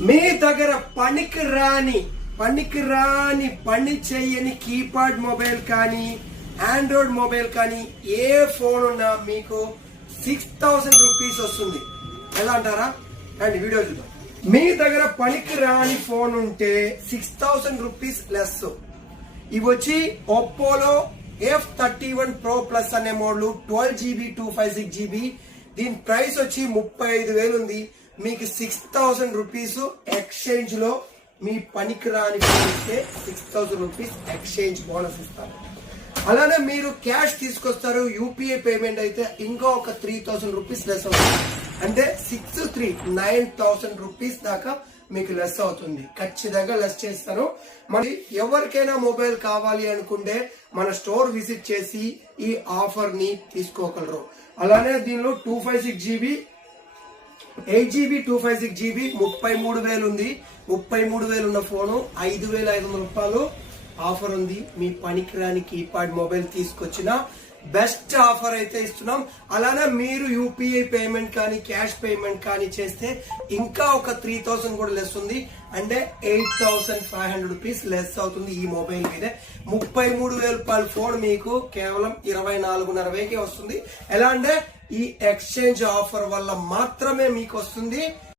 మీ దగ్గర పని చేయని కీప్యాడ్ మొబైల్ కానీ ఆండ్రాయిడ్ మొబైల్ కానీ ఏ ఫోన్ ఉన్నా మీకు 6000 రూపీస్ వస్తుంది. ఎలా అంటారా? అండ్ వీడియో చూద్దాం. మీ దగ్గర పనికి రాని ఫోన్ ఉంటే 6000 రూపీస్ లెస్. ఇవి వచ్చి ఒప్పోలో F31 Pro Plus అనే మోడల్ 12GB 256GB. దీని ప్రైస్ వచ్చి 35,000 ఉంది. మీకు 6000 రూపీస్ ఎక్స్చేంజ్ లో మీ పనికి రాని ఫోన్ ఇస్తే 6000 రూపీస్ ఎక్స్చేంజ్ బోనస్ ఇస్తారు. అలానే మీరు క్యాష్ తీసుకొస్తారు, యూపీఐ పేమెంట్ అయితే ఇంకా ఒక 3000 రూపీస్ లెస్ అవుతుంది. అంటే 9,000 రూపీస్ దాకా మీకు లెస్ అవుతుంది. ఖచ్చితంగా లెస్ చేస్తాను. మరి ఎవరికైనా మొబైల్ కావాలి అనుకుంటే మన స్టోర్ విజిట్ చేసి ఈ ఆఫర్ ని తీసుకోగలరు. అలానే దీనిలో 256GB 8GB 256GB 33,000 ఉంది. 33,000 ఉన్న ఫోను 5,500 రూపాయలు ఆఫర్ ఉంది. మీ పనికిరాని కీప్యాడ్ మొబైల్ తీసుకొచ్చిన బెస్ట్ ఆఫర్ అయితే ఇస్తున్నాం. అలానే మీరు యూపీఐ పేమెంట్ కానీ క్యాష్ పేమెంట్ కానీ చేస్తే ఇంకా ఒక 3000 కూడా లెస్ ఉంది. అంటే 8,500 రూపీస్ లెస్ అవుతుంది ఈ మొబైల్ మీద. 33,000 రూపాయల ఫోన్ మీకు కేవలం 24,500కే వస్తుంది. ఎలా అంటే ఈ ఎక్స్చేంజ్ ఆఫర్ వల్ల మాత్రమే మీకు వస్తుంది.